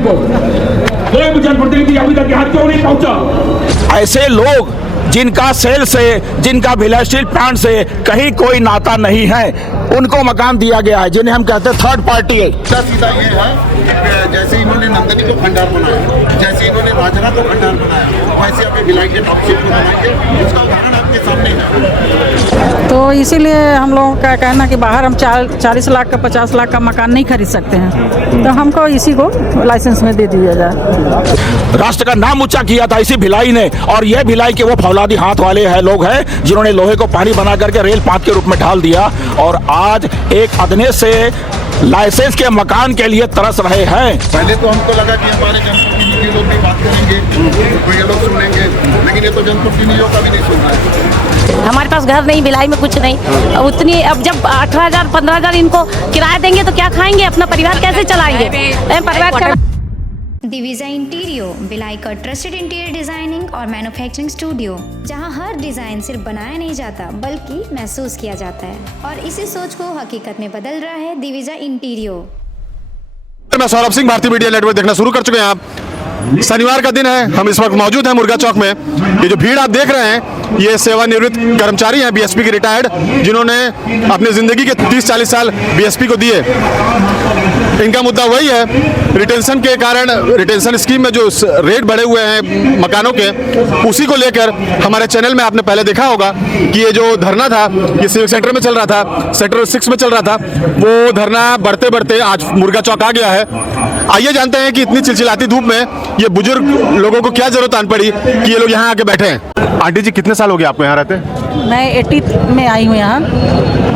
इनको, एक जनप्रतिनिधि अभी तक यहाँ क्यों नहीं पहुंचा? ऐसे लोग जिनका सेल से, जिनका भिलाई स्टील प्लांट से कहीं कोई नाता नहीं है, उनको मकान दिया गया है, जिन्हें हम कहते हैं थर्ड पार्टी है। सीधा ये है कि जैसे इन्होंने नंदनी को खंडार बनाया, जैसे इन्होंने राजरा को खंडार बनाया, वैसे अभी भिलाई के टॉपशिप को बनाएंगे। उसका उदाहरण आपके सामने है। तो इसीलिए हम लोगों का कहना कि बाहर हम 40 लाख का 50 लाख का मकान नहीं खरीद सकते हैं, तो हमको इसी को लाइसेंस में दे दिया जाए। राष्ट्र का नाम ऊंचा किया था इसी भिलाई ने, और यह भिलाई के वो फौलादी हाथ वाले हैं लोग हैं जिन्होंने लोहे को पानी बना करके रेल पात के रूप में ढाल दिया, और आज एक अदने से लाइसेंस के मकान के लिए तरस रहे हैं। पहले तो हमको लगा कि हमारे जनप्रतिनिधि लोग भी बात करेंगे तो ये लोग सुनेंगे, लेकिन ये तो जनप्रतिनिधियों का भी नहीं सुन रहा है। हमारे पास घर नहीं, भिलाई में कुछ नहीं, उतनी अब जब 18,000 15,000 इनको किराया देंगे तो क्या खाएंगे, अपना परिवार कैसे चलाएंगे? परिवार दिविजा इंटीरियो, भिलाई का ट्रस्टेड इंटीरियर डिजाइनिंग और मैन्युफैक्चरिंग स्टूडियो, जहां हर डिजाइन सिर्फ बनाया नहीं जाता बल्कि महसूस किया जाता है, और इसी सोच को हकीकत में बदल रहा है दिविजा इंटीरियो। मैं सौरभ सिंह, भारतीय मीडिया नेटवर्क देखना शुरू कर चुके हैं आप। शनिवार का दिन है, हम इस वक्त मौजूद हैं मुर्गा चौक में। ये जो भीड़ आप देख रहे हैं, ये सेवानिवृत्त कर्मचारी हैं बीएसपी के रिटायर्ड, जिन्होंने अपनी जिंदगी के 30-40 साल बीएसपी को दिए। इनका मुद्दा वही है, रिटेंशन के कारण, रिटेंशन स्कीम में जो रेट बढ़े हुए हैं मकानों के, उसी को लेकर हमारे चैनल में आपने पहले देखा होगा कि ये जो धरना था, ये सिविक सेंटर में चल रहा था, सेक्टर 6 में चल रहा था। वो धरना बढ़ते बढ़ते आज मुर्गा चौक आ गया है। आइए जानते हैं कि इतनी चिलचिलाती धूप में ये बुजुर्ग लोगों को क्या जरूरत आन पड़ी कि ये लोग यहाँ आके बैठे हैं। आंटी जी, कितने साल हो गए आपको यहाँ रहते? मैं 80 में आई हूँ यहाँ,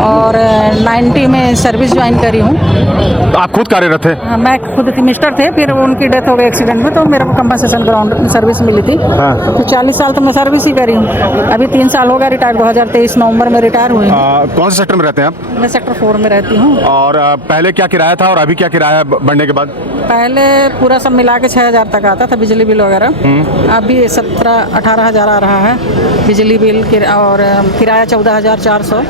और 90 में सर्विस ज्वाइन करी हूँ। तो आप खुद कार्यरत थे? मैं खुद मिनिस्टर थे, फिर उनकी डेथ हो गई एक्सीडेंट में, तो मेरे को कंपनसेशन ग्राउंड सर्विस मिली थी। तो 40 साल तो मैं सर्विस ही करी हूँ। अभी 3 साल हो गया रिटायर, 2023 नवंबर में रिटायर हुई। कौन से सेक्टर में रहते हैं आप? मैं सेक्टर 4 में रहती हूँ। और पहले क्या किराया था और अभी क्या किराया बढ़ने के बाद? पहले पूरा सब मिला के 6,000 तक आता था बिजली बिल वगैरह। अभी 17-18 हज़ार आ रहा है बिजली बिल, और किराया 14,400,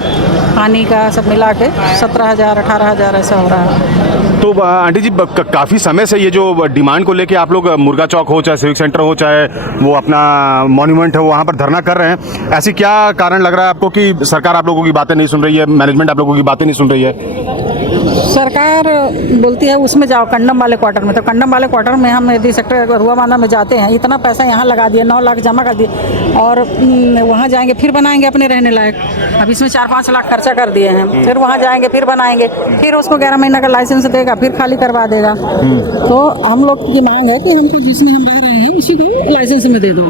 पानी का सब मिला के 17,000-18 हज़ार ऐसा हो रहा है। तो आंटी जी, काफ़ी समय से ये जो डिमांड को लेके आप लोग मुर्गा चौक हो, चाहे सिविक सेंटर हो, चाहे वो अपना मॉन्यूमेंट है, वहाँ पर धरना कर रहे हैं। ऐसी क्या कारण लग रहा है आपको कि सरकार आप लोगों की बातें नहीं सुन रही है, मैनेजमेंट आप लोगों की बातें नहीं सुन रही है? सरकार बोलती है उसमें जाओ कंडम वाले क्वार्टर में, तो कंडम वाले क्वार्टर में हम यदि सेक्टर रुआ बांधा में जाते हैं, इतना पैसा यहाँ लगा दिया, 9 लाख जमा कर दिए, और वहाँ जाएंगे फिर बनाएंगे अपने रहने लायक। अब इसमें 4-5 लाख खर्चा कर दिए हैं, फिर वहाँ जाएंगे फिर बनाएंगे, फिर उसको 11 महीने का लाइसेंस देगा, फिर खाली करवा देगा। तो हम लोग की मांग है कि हमको जिसमें हम रह रहे हैं इसी को लाइसेंस में दे दो।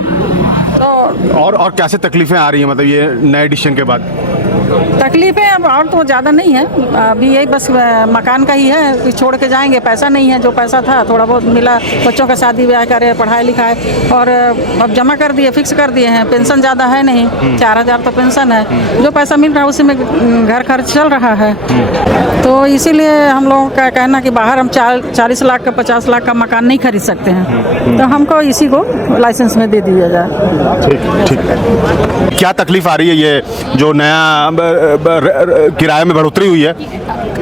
तो और कैसे तकलीफें आ रही हैं, मतलब ये नए डिसीजन के बाद? तकलीफें अब और तो ज़्यादा नहीं है, अभी यही बस मकान का ही है, छोड़ के जाएंगे, पैसा नहीं है। जो पैसा था थोड़ा बहुत मिला, बच्चों का शादी ब्याह करे, पढ़ाई लिखाई, और अब जमा कर दिए, फिक्स कर दिए हैं। पेंशन ज़्यादा है नहीं, 4,000 तो पेंशन है, जो पैसा मिल रहा है उसी में घर खर्च चल रहा है। तो इसीलिए हम लोगों का कहना कि बाहर हम 40 लाख का 50 लाख का मकान नहीं खरीद सकते हैं, तो हमको इसी को लाइसेंस में दे दिया जाए। ठीक। क्या तकलीफ आ रही है ये जो नया किराए में बढ़ोतरी हुई है?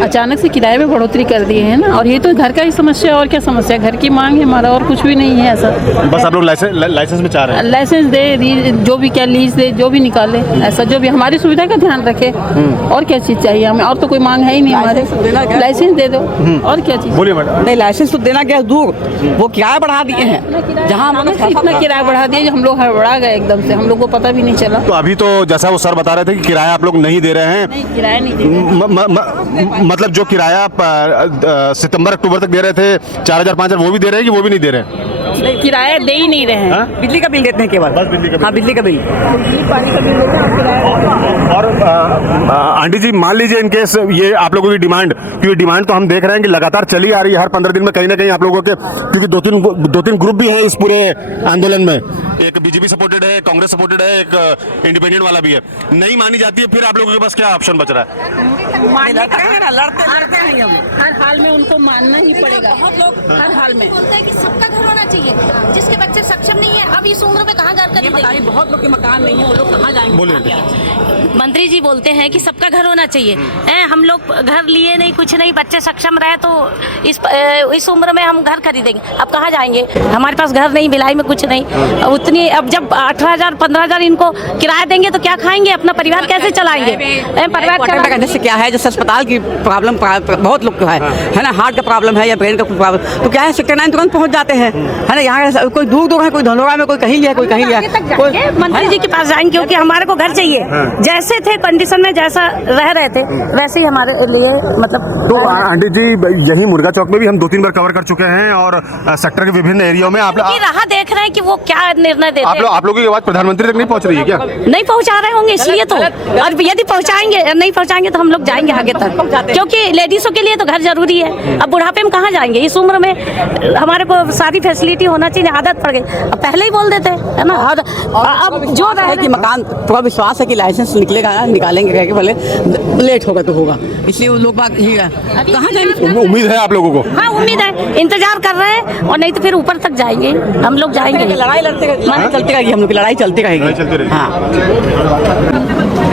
अचानक से किराए में बढ़ोतरी कर दिए हैं ना, और ये तो घर का ही समस्या, और क्या समस्या, घर की मांग है हमारा, और कुछ भी नहीं है ऐसा। बस आप लोग लाइसेंस में चाह रहे हैं? लाइसेंस दे, जो भी क्या लीज दे, जो भी निकाले, ऐसा जो भी हमारी सुविधा का ध्यान रखे, और क्या चीज़ चाहिए हमें, और तो कोई मांग है ही नहीं हमारे। लाइसेंस दे दो, और क्या चीज़? बोलिए मैडम। नहीं, लाइसेंस तो देना क्या दूर, वो किराया बढ़ा दिए हैं, जहाँ हम लोग इतना किराया बढ़ा दिया, जो हम लोग हड़बड़ा गए एकदम से, हम लोग को पता भी नहीं चला। तो अभी तो जैसा वो सर बता रहे थे कि किराया आप लोग नहीं दे रहे हैं। नहीं, किराया नहीं दे रहे। मतलब जो किराया सितंबर अक्टूबर तक दे रहे थे 4,000-5,000, वो भी दे रहे हैं कि वो भी नहीं दे रहे हैं? किराया दे ही नहीं रहे हैं। बिजली का बिल देते हैं केवल, बस बिजली का। हाँ, बिजली का बिल, पानी का बिल देते हैं, किराया। और आंटी जी, मान लीजिए इन केस ये आप लोगों की डिमांड, क्योंकि डिमांड तो हम देख रहे हैं कि लगातार चली आ रही है, हर 15 दिन में कहीं ना कहीं आप लोगों के, क्योंकि दो तीन ग्रुप भी हैं इस पूरे आंदोलन में, एक बीजेपी सपोर्टेड है, कांग्रेस सपोर्टेड है, एक इंडिपेंडेंट वाला भी है, नहीं मानी जाती है, फिर आप लोगों के पास क्या ऑप्शन बच रहा है? लड़ते हैं हम हर हाल में उनको मानना ही पड़ेगा। बहुत लोग हर हाल में बोलते हैं कि सबका घर होना चाहिए, जिसके बच्चे सक्षम नहीं है अब इस उम्र में कहाँ घर खरीदेंगे? बहुत लोग के मकान नहीं है, वो लोग कहाँ जाएंगे? बोलिए। मंत्री जी बोलते हैं कि सबका घर होना चाहिए। हम लोग घर लिए नहीं, कुछ नहीं, बच्चे सक्षम रहे तो इस उम्र में हम घर खरीदेंगे। अब कहाँ जाएंगे? हमारे पास घर नहीं, भिलाई में कुछ नहीं उतनी। अब जब 18,000 15,000 इनको किराया देंगे तो क्या खाएंगे? अपना परिवार कैसे चलाएंगे? परिवार जैसे क्या है, जैसे अस्पताल की प्रॉब्लम बहुत लोग को है ना, हार्ट का प्रॉब्लम है या ब्रेन का प्रॉब्लम, तो क्या है सेक्टर 9 तुरंत पहुंच जाते हैं, है ना। यहाँ कोई दूर दूर है, कोई धनोरा में, कोई कहीं लिया, कोई कहीं लिया। मंत्री जी के पास जाएंगे क्योंकि हमारे को घर चाहिए। जैसे थे कंडीशन में, जैसा रह रहे थे वैसे ही हमारे लिए मतलब। तो आंटी जी, यही मुर्गा चौक में भी हम 2-3 बार कवर कर चुके हैं और सेक्टर के विभिन्न एरिया में आप राह देख रहे हैं कि वो क्या निर्णय देते हैं। आप लोगों की आवाज प्रधानमंत्री तक नहीं पहुंच रही है क्या? नहीं पहुंचा रहे होंगे इसलिए तो, और यदि पहुंचाएंगे, नहीं पहुंचाएंगे तो हम लोग जाएंगे आगे तक, क्योंकि लेडीजों के लिए तो घर जरूरी है। अब बुढ़ापे में कहाँ जाएंगे? इस उम्र में हमारे को सारी फैसिलिटी होना चाहिए, आदत पड़ गई। अब पहले ही बोल देते है ना। अब जो है कि मकान पूरा विश्वास है कि लाइसेंस निकलेगा, निकालेंगे, कह के भले लेट होगा तो होगा, इसलिए वो लोग बात ही कहाँ जाएंगे? उम्मीद है आप लोगों को? हाँ उम्मीद है, इंतजार कर रहे हैं, और नहीं तो फिर ऊपर तक जाएंगे, हम लोग जाएंगे। लड़ाई चलती रहेगी, हम लोग की लड़ाई चलती रहेगी। हाँ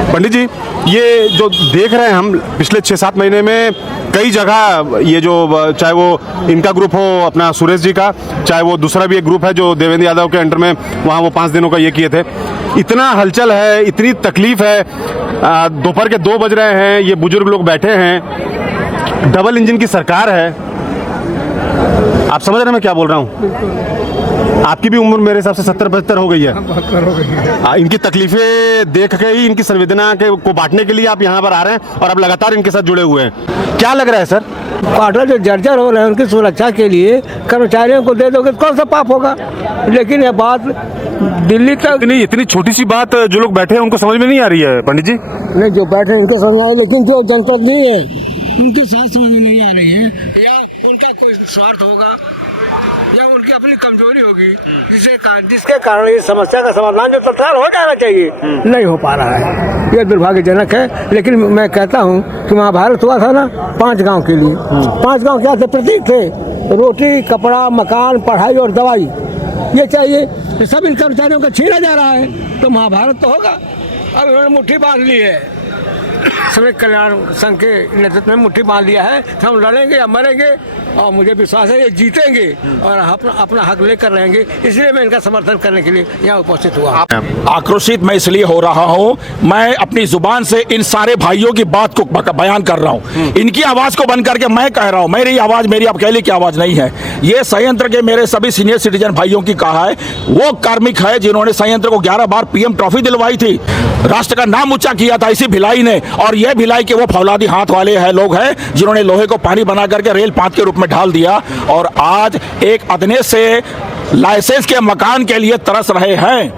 पंडित जी, ये जो देख रहे हैं हम पिछले 6-7 महीने में कई जगह, ये जो चाहे वो इनका ग्रुप हो अपना सुरेश जी का, चाहे वो दूसरा भी एक ग्रुप है जो देवेंद्र यादव के अंडर में, वहाँ वो 5 दिनों का ये किए थे, इतना हलचल है, इतनी तकलीफ है। दोपहर के 2 बज रहे हैं, ये बुजुर्ग लोग बैठे हैं, डबल इंजन की सरकार है। आप समझ रहे हैं मैं क्या बोल रहा हूँ? आपकी भी उम्र मेरे हिसाब से 70-75 हो गई है। इनकी तकलीफें देख के ही, इनकी संवेदना को बांटने के लिए आप यहाँ पर आ रहे हैं और आप लगातार इनके साथ जुड़े हुए हैं। क्या लग रहा है सर? क्वार्टर जो जर्जर हो रहे हैं उनकी सुरक्षा के लिए कर्मचारियों को दे दोगे तो कौन सा पाप होगा? लेकिन ये बात दिल्ली तक नहीं, इतनी छोटी सी बात जो लोग बैठे हैं उनको समझ में नहीं आ रही है पंडित जी। नहीं, जो बैठे हैं उनको समझ आई, लेकिन जो जनपद नहीं है उनके साथ समझ में नहीं आ रही है, या उनका कोई स्वार्थ होगा या उनकी अपनी कमजोरी होगी, जिसके कारण इस समस्या का समाधान जो तत्काल हो जाना चाहिए नहीं हो पा रहा है। ये दुर्भाग्यजनक है। लेकिन मैं कहता हूँ कि महाभारत हुआ था ना 5 गांव के लिए, 5 गांव क्या थे? प्रतीक थे, रोटी, कपड़ा, मकान, पढ़ाई और दवाई, ये चाहिए। ये सब इन कर्मचारियों का छीना जा रहा है, तो महाभारत तो होगा। अब इन्होंने मुट्ठी बांध ली है, श्रमिक कल्याण संघ के नेतृत्व में मुट्ठी बांध लिया है, हम लड़ेंगे या मरेंगे, और मुझे विश्वास है ये जीतेंगे और अपना हक लेकर रहेंगे। इसलिए मैं इनका समर्थन करने के लिए यहाँ उपस्थित हुआ। आक्रोशित मैं इसलिए हो रहा हूँ, मैं अपनी जुबान से इन सारे भाइयों की बात को बयान कर रहा हूँ, इनकी आवाज को बंद करके मैं कह रहा हूँ, मेरी आवाज मेरी अकेले की आवाज नहीं है। ये संयंत्र के मेरे सभी सीनियर सिटीजन भाइयों की कहा है, वो कार्मिक है जिन्होंने संयंत्र को 11 बार पीएम ट्रॉफी दिलवाई थी, राष्ट्र का नाम ऊंचा किया था इसी भिलाई ने। और ये भिलाई के वो फौलादी हाथ वाले हैं लोग हैं जिन्होंने लोहे को पानी बना करके रेल पात के रूप में ढाल दिया, और आज एक अदने से लाइसेंस के मकान के लिए तरस रहे हैं।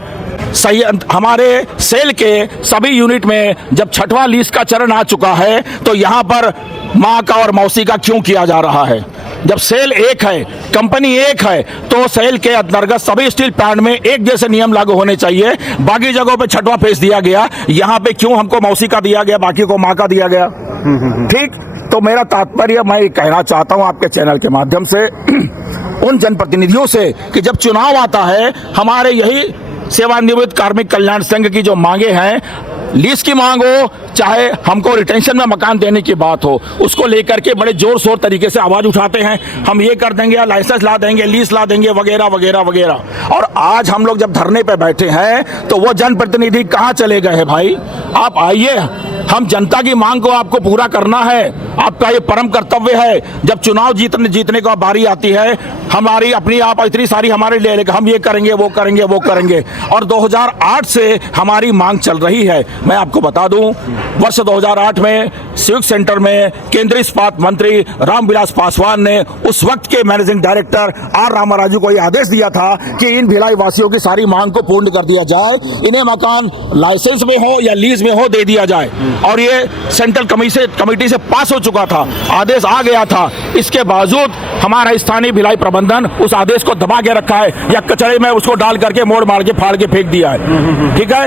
हमारे सेल के सभी यूनिट में जब 6वां लीज का चरण आ चुका है, तो यहाँ पर माँ का और मौसी का क्यों किया जा रहा है? जब सेल एक है, कंपनी एक है, तो सेल के अंतर्गत सभी स्टील प्लांट में एक जैसे नियम लागू होने चाहिए। बाकी जगहों पे 6वां फेज दिया गया, यहाँ पे क्यों हमको मौसी का दिया गया, बाकी को माँ का दिया गया? ठीक, तो मेरा तात्पर्य मैं कहना चाहता हूं आपके चैनल के माध्यम से उन जनप्रतिनिधियों से कि जब चुनाव आता है, हमारे यही सेवानिवृत्त कार्मिक कल्याण संघ की जो मांगे हैं, लीज की मांग हो, चाहे हमको रिटेंशन में मकान देने की बात हो, उसको लेकर के बड़े जोर शोर तरीके से आवाज उठाते हैं, हम ये कर देंगे, लाइसेंस ला देंगे, लीज ला देंगे, वगैरह वगैरह वगैरह। और आज हम लोग जब धरने पे बैठे हैं, तो वो जनप्रतिनिधि कहाँ चले गए हैं? भाई आप आइए, हम जनता की मांग को आपको पूरा करना है, आपका ये परम कर्तव्य है। जब चुनाव जीतने का बारी आती है, हमारी अपनी आप इतनी सारी हमारे ले लेकर हम ये करेंगे, वो करेंगे, वो करेंगे, और 2008 से हमारी मांग चल रही है। मैं आपको बता दूं, वर्ष 2008 में सिविक सेंटर में केंद्रीय इस्पात मंत्री रामविलास पासवान ने उस वक्त के मैनेजिंग डायरेक्टर आर रामाराजू को यह आदेश दिया था कि इन भिलाई वासियों की सारी मांग को पूर्ण कर दिया जाए, इन्हें मकान लाइसेंस में हो या लीज में हो दे दिया जाए। और ये सेंट्रल कमेटी से पास हो चुका था, आदेश आ गया था। इसके बावजूद हमारा स्थानीय भिलाई प्रबंधन उस आदेश को दबा के रखा है या कचरे में उसको डाल करके मोड़ मार के फाड़ के फेंक दिया है। ठीक है,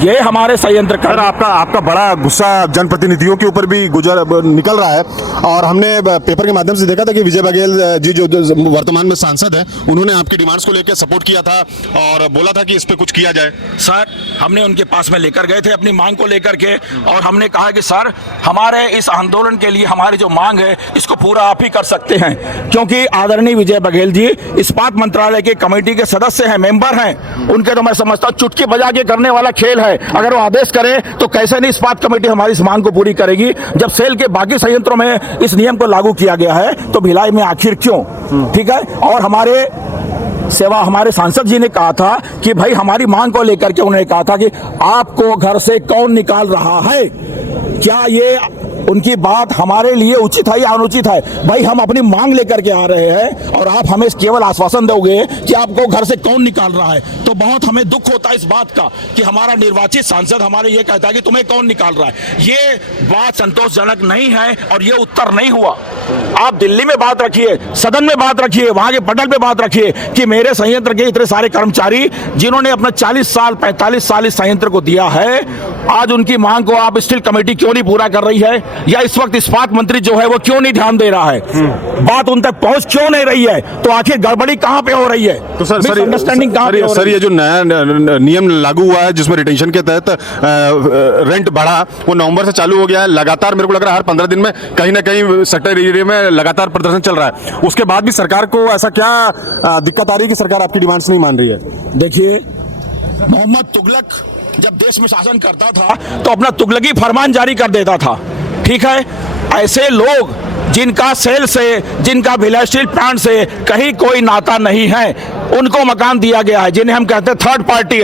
ये हमारे संयंत्र का आपका बड़ा गुस्सा जनप्रतिनिधियों के ऊपर भी निकल रहा है। और हमने पेपर के माध्यम से देखा था कि विजय बघेल जी जो वर्तमान में सांसद हैं, उन्होंने आपकी डिमांड्स को लेकर सपोर्ट किया था और बोला था कि इस पे कुछ किया जाए। सर, हमने उनके पास में लेकर गए थे अपनी मांग को लेकर के, और हमने कहा कि सर, हमारे इस आंदोलन के लिए हमारी जो मांग है इसको पूरा आप ही कर सकते हैं, क्योंकि आदरणीय विजय बघेल जी इस्पात मंत्रालय के कमेटी के सदस्य हैं, मेंबर हैं। उनके तो मैं समझता हूं चुटकी बजा के करने वाला खेल है। अगर वो आदेश करें तो कैसे नहीं इस्पात कमेटी हमारी इस मांग को पूरी करेगी। जब सेल के बाकी संयंत्रों में इस नियम को लागू किया गया है तो भिलाई में आखिर क्यों? ठीक है, और हमारे सांसद जी ने कहा था कि भाई हमारी मांग को लेकर के उन्होंने कहा था कि आपको घर से कौन निकाल रहा है। क्या ये उनकी बात हमारे लिए उचित है या अनुचित है? भाई हम अपनी मांग लेकर के आ रहे हैं और आप हमें केवल आश्वासन दोगे कि आपको घर से कौन निकाल रहा है, तो बहुत हमें दुख होता है इस बात का कि हमारा निर्वाचित सांसद हमारे ये कहता है कि तुम्हें कौन निकाल रहा है। ये बात संतोषजनक नहीं है और ये उत्तर नहीं हुआ। आप दिल्ली में बात रखिए, सदन में बात रखिए, वहां के पटल पे बात रखिए कि मेरे संयंत्र के इतने सारे कर्मचारी जिन्होंने अपना 40 साल 45 साल इस संयंत्र को दिया है, आज उनकी मांग को आप स्टील कमेटी क्यों नहीं पूरा कर रही है, या इस वक्त इस्पात मंत्री जो है वो क्यों नहीं ध्यान दे रहा है, बात उन तक पहुंच क्यों नहीं रही है? तो आखिर गड़बड़ी कहां पे हो रही है? तो सर अंडरस्टैंडिंग कहां पे हो रही है? सर, ये जो नया नियम लागू हुआ है जिसमें रिटेंशन के तहत रेंट बढ़ा, वो नवंबर से चालू हो गया है। लगातार मेरे को लग रहा है हर 15 दिन में कहीं ना कहीं सेक्टर एरिया में लगातार प्रदर्शन चल रहा है। उसके बाद भी सरकार को ऐसा क्या दिक्कत आ रही है कि सरकार आपकी डिमांड्स नहीं मान रही है? देखिए, मोहम्मद तुगलक जब देश में शासन करता था तो अपना तुगलकी फरमान जारी कर देता था। ठीक है, ऐसे लोग जिनका सेल से, जिनका भिलाई स्टील प्लांट से कहीं कोई नाता नहीं है, उनको मकान दिया गया है, जिन्हें हम कहते हैं थर्ड पार्टी,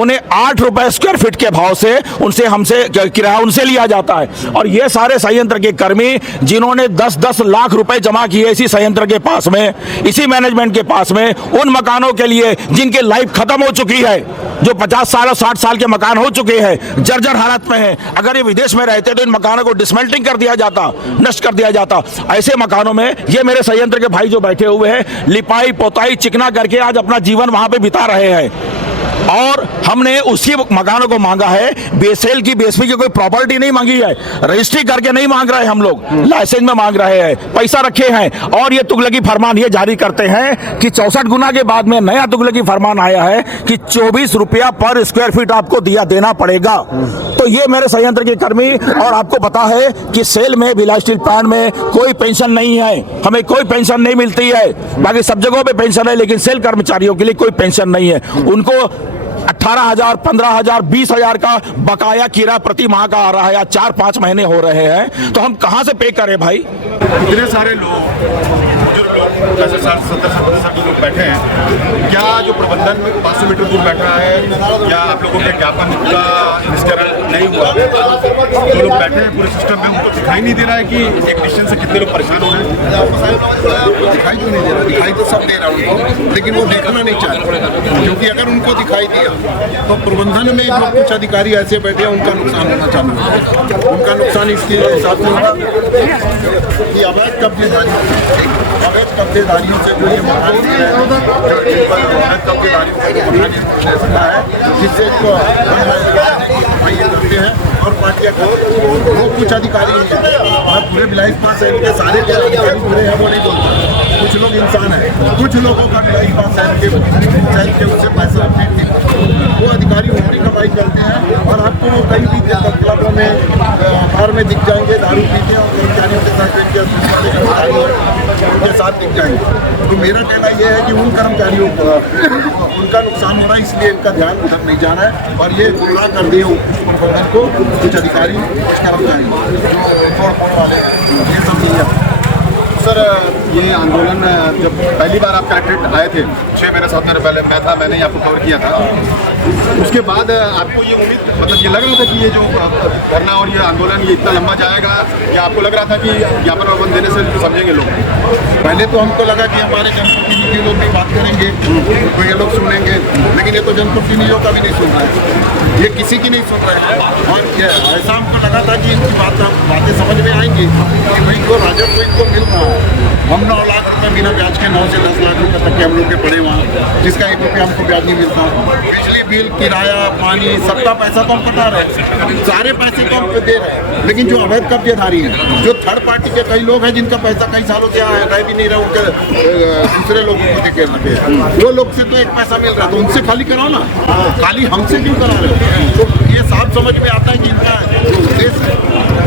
उन्हें 8 रुपए स्क्वायर फीट के भाव से हमसे किराया उनसे लिया जाता है। और ये सारे संयंत्र के कर्मी जिन्होंने 10-10 लाख रुपए जमा किए इसी संयंत्र के पास में, इसी मैनेजमेंट के पास में, उन मकानों के लिए जिनके लाइफ खत्म हो चुकी है, जो 50 साल और 60 साल के मकान हो चुके हैं, जर्जर हालत में है, अगर ये विदेश में रहते तो इन मकानों को डिसमेंटलिंग कर दिया जाता, नष्ट कर दिया जाता। ऐसे मकानों में ये मेरे संयंत्र के भाई जो बैठे हुए हैं, लिपाई पोताई चिकना करके आज अपना जीवन वहां पे बिता रहे हैं। और हमने उसी मकानों को मांगा है, बेसेल की बेसपी की कोई प्रॉपर्टी नहीं मांगी है, रजिस्ट्री करके नहीं मांग रहे हम लोग, लाइसेंस में मांग रहे हैं, पैसा रखे हैं। और ये तुगलकी फरमान ये जारी करते हैं कि 64 गुना के बाद में नया तुगलकी फरमान आया है कि 24 रुपया पर स्क्वायर फीट आपको देना पड़ेगा। तो ये मेरे संयंत्र के कर्मी, और आपको पता है कि सेल में, भिलाई स्टील प्लांट में कोई पेंशन नहीं है, हमें कोई पेंशन नहीं मिलती है। बाकी सब जगहों पे पेंशन है, लेकिन सेल कर्मचारियों के लिए कोई पेंशन नहीं है। उनको 18,000, 15,000, 20,000 का बकाया किराया प्रति माह का आ रहा है, आज 4-5 महीने हो रहे हैं, तो हम कहां से पे करें भाई? इतने सारे लोग 70-75 लोग बैठे हैं, क्या जो प्रबंधन में 500 मीटर दूर बैठा है, या आप लोगों के ज्ञापन का निष्करण नहीं हुआ? जो लोग बैठे हैं पूरे सिस्टम में, उनको दिखाई नहीं दे रहा है कि एक डिस्टेंस से कितने लोग परेशान हो रहे हैं? दिखाई क्यों नहीं दे रहा? दिखाई तो सब दे रहा उनको, लेकिन वो देखना नहीं चाहते, क्योंकि अगर उनको दिखाई दिया तो प्रबंधन में जो कुछ अधिकारी ऐसे बैठे हैं उनका नुकसान होना चालू है। उनका नुकसान इसके साथ में होगा कि अवैध कब्जेदारियों से जो ये मकान है, अवैध कब्जेदारियों को मकान ले सकता है, जिससे भाई ये करते हैं और पार्टियां वो कुछ अधिकारी नहीं है। और पूरे भिलाई पास शहर के सारे अधिकारी पूरे हैं वो नहीं बोलते, कुछ लोग इंसान हैं, कुछ लोगों का भिलाई पास शहर के उससे पैसा वो अधिकारी ऊपरी कमाई करते हैं। और आपको वो कहीं भी क्लबों में, बाहर में दिख जाएंगे दारू पीते और कर्मचारियों के साथ उनके साथ दिख जाएंगे। तो मेरा कहना यह है कि उन कर्मचारियों को उनका नुकसान हो रहा है, इसलिए इनका ध्यान उधर नहीं जा रहा है। और ये गुमराह कर दिए प्रबंधन को, कुछ अधिकारी, कुछ कर्मचारी वाले, ये सब नहीं है। सर ये आंदोलन जब पहली बार आप कलेक्ट्रेट आए थे 6 महीने 7 महीने पहले मैं था, मैंने आपको कवर किया था, उसके बाद आपको ये उम्मीद मतलब ये लग रहा था कि ये जो धरना और ये आंदोलन ये इतना लंबा जाएगा, या आपको लग रहा था कि ज्ञापन वापन देने से समझेंगे लोग? पहले तो हमको लगा कि हमारे जनप्रतिनिधि लोग भी बात करेंगे तो ये लोग सुनेंगे, लेकिन ये तो जनप्रतिनिधियों का भी नहीं सुन रहा है, ये किसी की नहीं सुन रहे हैं। और ये ऐसा हमको लगा था कि इनकी बातें समझ में आएंगी कि भाई जो राजस्व इनको मिल रहा है, हम 9 लाख रुपए बिना ब्याज के 9 से 10 लाख रुपए तक के हम लोग के पड़े वहाँ, जिसका 1 रुपया हमको ब्याज नहीं मिलता। बिजली बिल, किराया, पानी, सबका पैसा तो हम पटा रहे हैं, सारे पैसे तो हम दे रहे हैं, लेकिन जो अवैध कब्जेदारी है, जो थर्ड पार्टी के कई लोग हैं जिनका पैसा कई सालों से रह भी नहीं रहा, उनके दूसरे लोगों को देखे रखे, वो लोग से तो 1 पैसा मिल रहा है, तो उनसे खाली कराओ ना, खाली हमसे क्यों करा रहे हो? तो ये साफ समझ में आता है कि इनका जो उद्देश्य है,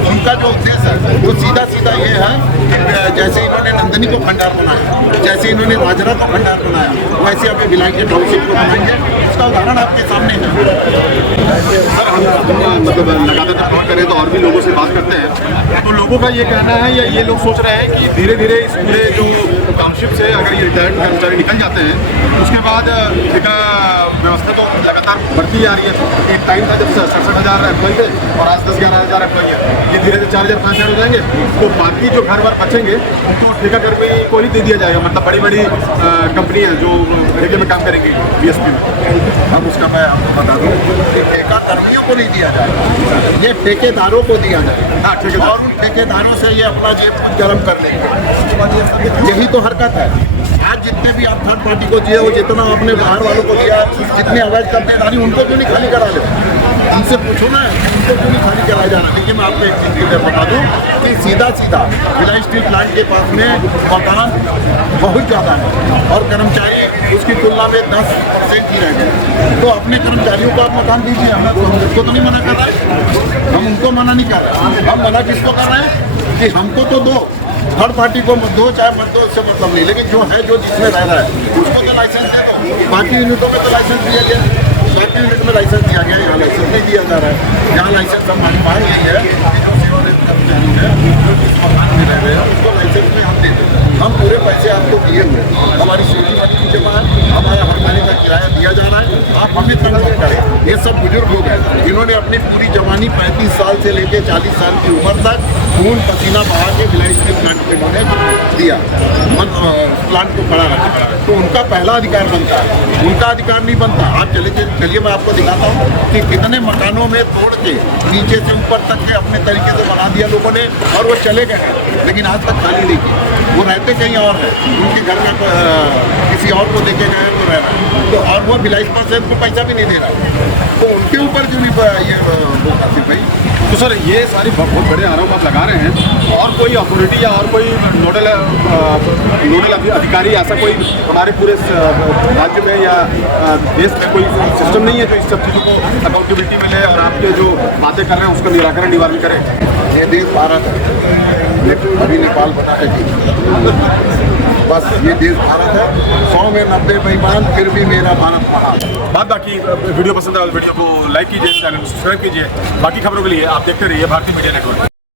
उनका जो उद्देश्य है वो सीधा सीधा ये है कि जैसे इन्होंने नंदिनी को भंडार बनाया, जैसे इन्होंने राजरा को भंडार बनाया, वैसे अभी भिलाई के टाउनशिप को बनाएंगे। उसका उदाहरण आपके सामने है। सर हम मतलब लगातार जब बात करें तो और भी लोगों से बात करते हैं, तो लोगों का ये कहना है या ये लोग सोच रहे हैं कि धीरे धीरे इस पूरे जो टाउनशिप से अगर ये रिटायर्ड कर्मचारी निकल जाते हैं, उसके बाद ठेका व्यवस्था तो लगातार बढ़ती जा रही है। एक टाइम था जब 67,000 एम्प्लॉय थे और आज 10-11,000 एम्प्लॉय है, ये धीरे धीरे 4,000-5,000 हो जाएंगे, तो बाकी जो घर बार बचेंगे उनको ठेका कर्मी को ही दे दिया जाएगा। मतलब बड़ी बड़ी कंपनी है जो ठेके में काम करेंगी BSP में। अब उसका मैं आपको बता दूँ कि ठेका कर्मियों को नहीं दिया जाएगा, ये ठेकेदारों को दिया जाएगा। हाँ, ठेकेदार और उन ठेकेदारों से ये अपना जेब गर्म कर लेंगे। यही तो हरकत है। आज जितने भी आप थर्ड पार्टी को दिए हो, जितना आपने बाहर वालों को दिया, जितने अवैध कब्जेदारी, उनको क्यों नहीं खाली करा लेते? उनसे पूछो ना कि उनको क्यों नहीं खाली कराया जा रहा। देखिए मैं आपको एक चीज़ की तरह बता दूँ कि सीधा सीधा भिलाई स्टील प्लांट के पास में मकान बहुत ज़्यादा है और कर्मचारी उसकी तुलना में 10% ही रह गए। तो अपने कर्मचारियों को आप मकान दीजिए, हम उनको तो नहीं मना कर रहे, हम उनको मना नहीं कर रहे, हम मना किसको कर रहे हैं कि हमको तो दो, थर्ड पार्टी को मत दो, चाहे मत दो, उससे मतलब नहीं, लेकिन जो है जो जिसमें रह रहा है उसको तो लाइसेंस दे दो। बाकी यूनिटों में तो लाइसेंस दिया गया, बाकी यूनिट में लाइसेंस दिया गया, यहाँ लाइसेंस नहीं दिया जा रहा है। यहाँ लाइसेंस हमारी मांग यही है कि जो सेवानिवृत्त कर्मचारी है जो जिस मकान में रह रहे हैं उसको लाइसेंस में हम दे दें। हम पूरे पैसे आपको दिए हुए, हमारी सेवी की जमा है, हमारा हर महीने का किराया दिया जा रहा है, आप हमें तंग नहीं करें। ये सब बुजुर्ग लोग हैं, इन्होंने अपनी पूरी जवानी 35 साल से लेकर 40 साल की उम्र तक खून पसीना बहा के भिलाई स्टील प्लांट पे इन्होंने दिया, प्लांट को खड़ा रखा, तो उनका पहला अधिकार बनता है, उनका अधिकार नहीं बनता। आप चलिए मैं आपको दिखाता हूँ कि कितने मकानों में तोड़ के नीचे से ऊपर तक के अपने तरीके से बना दिया लोगों ने, और वो चले गए, लेकिन आज तक खाली नहीं की। वो रहते कहीं और है, उनके घर में किसी और को देके गए तो रह रहा है, तो और वो भिलाई पर को पैसा भी नहीं दे रहा, तो उनके ऊपर क्यों नहीं ये वो करते भाई? तो सर ये सारी बहुत बड़े आरोप आप लगा रहे हैं, और कोई अथॉरिटी या और कोई नोडल अधिकारी ऐसा कोई हमारे पूरे राज्य में या देश में कोई सिस्टम नहीं है जो इस सब चीज़ों को अकाउंटेबिलिटी में ले और आपके जो बातें कर रहे हैं उसका निराकरण निवारण करें? ये देश भारत है, अभी नेपाल बना है जी, बस ये देश भारत है। 100 में 90 बेईमान, फिर भी मेरा भारत महान। बात बाकी वीडियो पसंद आए वीडियो को लाइक कीजिए, चैनल को सब्सक्राइब कीजिए। बाकी खबरों के लिए आप देखते रहिए भारतीय मीडिया नेटवर्क।